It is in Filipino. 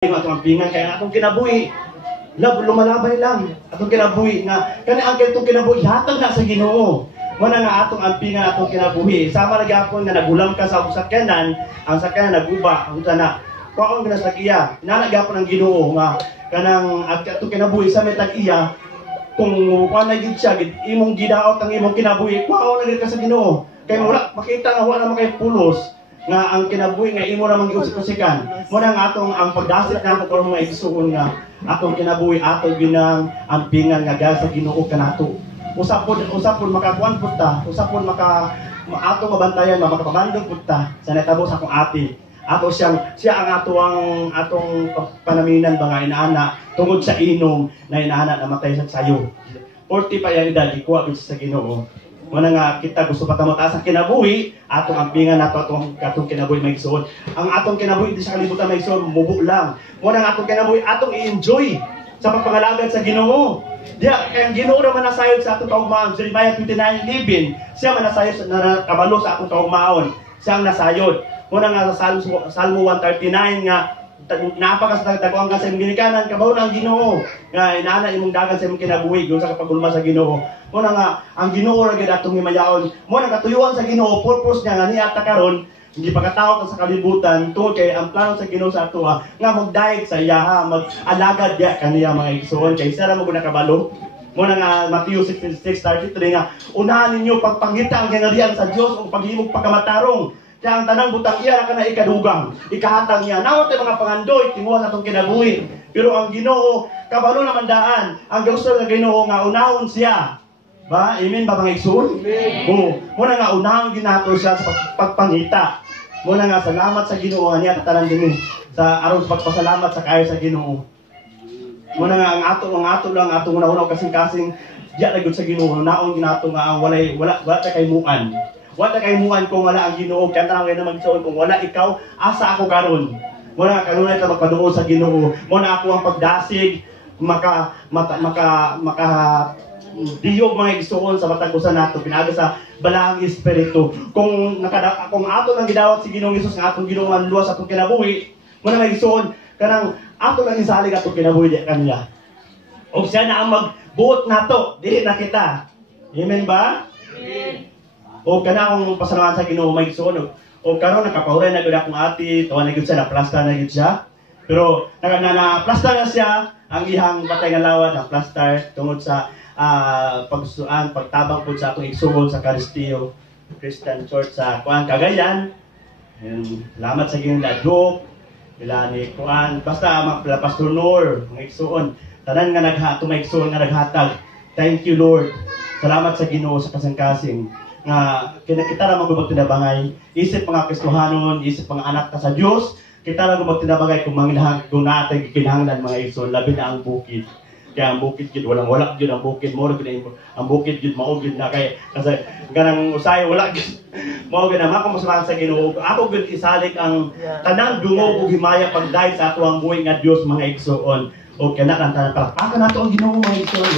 atong pingan kaya atong kinabuhi lumalabay lang atong kinabuhi nga kani ang itong kinabuhi hatag na sa Ginoo mo na nga atong ampingan atong kinabuhi sama nagyapon nga nagulam ka sa sakyanan ang sakyanan naguba unsa na kuaon gina sa iya nanagyapon ang Ginoo nga kanang atong kinabuhi sa metag iya kung kuan na gid siya gid imong gidaot ang imong kinabuhi kuaon na gid ka sa Ginoo kay wala makita nga wala na makay pulos nga ang kinabuhi nga imo ra mangiusik-usikan mo na nga atong ang pagdasit na ko mga igsuon nga atong kinabuhi ato ginang ampingan nga dahil sa Ginoo kanato usapon makakuan pud ta usapon atong mabantayan makapabandog pud ta sa natabo sa akong ate ato siya ang atong panaminan ba nga inaana tungod sa inom na inaana namatay sa sayo 40 pa yan edad ikuha gid sa Ginoo mo na nga kita gusto pa ta mataas ang kinabuhi atong ampingan nato atong kinabuhi may igsoon ang atong kinabuhi di sa kalibutan may igsoon mubo lang mo na nga atong kinabuhi atong i-enjoy sa pagpangalagad sa Ginoo diya kay ang Ginoo ra man nasayod sa atong kaugmaon Jeremiah 29:11 siya man nasayod na kabalo sa atong kaugmaon siya ang nasayod mo na nga sa Salmo 139 nga napakasagdakuan ka sa imong ginikanan kabaw na ang Ginoo nga inaana imong dagan sa imong kinabuhi kung sa kapagulma sa Ginoo mo na nga ang Ginoo ra gid atong himayaon mo na katuyuan sa Ginoo purpose niya nga niata karon hindi pagkatao ka sa kalibutan tungod kay ang plano sa Ginoo sa ato nga magdayeg sa iya mag-alagad diya kaniya mga igsoon kay sara mo gud nakabalo mo na nga Matthew 6:33 nga unahan ninyo pagpangita ang ginarian sa Dios ug paghimog pagkamatarong kaya ang tanang butang iya ka na ikadugang, ikahatang niya. Nawat mga pangandoy, tinguha sa itong kinabuhi. Pero ang Ginoo, kabalo naman daan, ang gusto ng Ginoo nga unahon siya. Ba? Amen ba mga igsoon? Amen. Muna nga unahon ginato siya sa pagpangita. Muna nga salamat sa Ginoo nga niya katanan din sa aron sa pagpasalamat sa kayo sa Ginoo. Muna nga ang ato lang atong una-una kasing-kasing diya na gud sa Ginoo naon ginato nga ang wala ta kay muan. Wala kay muan kung wala ang Ginoo kaya tanang na magsuon kung wala ikaw asa ako karon mo na kanunay ta magpaduol sa Ginoo mo na ako ang pagdasig maka diyog mga igsuon sa matagusan nato pinaagi sa balahang espiritu kung ato nang gidawat si Ginoong Hesus nga atong Ginoo ang luwas atong kinabuhi mo na igsuon kanang ato lang isalig atong kinabuhi di kaniya og siya na ang magbuot nato dili na kita amen ba? Amen. O kana akong pasalamat sa Ginoo may igsoon o karon nakapahuray na gud akong ati tuwa na gud siya na plasta na gud siya pero na plasta na siya ang ihang patay nga lawan na plaster tungod sa pagsuan pagtabang pud sa atong igsoon sa Karistiyo Christian Church sa Kuan Cagayan salamat sa Ginoo ladok ila ni Kuan basta Pastor Nor mga igsoon tanan nga may igsoon nga naghatag thank you Lord salamat sa Ginoo sa kasing-kasing nga kita ra magtindabangay isip mga Kristohanon isip mga anak ta sa Dios kita ra magtindabangay kung manginahang kung naatay kinahanglan mga igsoon labi na ang bukid kaya ang bukid gid wala gid ang bukid mo gid ang bukid gid mao gid na kay kasi ganang usay wala gid mao gid na mako masama sa Ginoo ako gid isalig ang tanang dungog ug himaya pagdayeg sa ato ang buhi nga Dios mga igsoon o kana kan tanan palakpakan nato ang Ginoo mga igsoon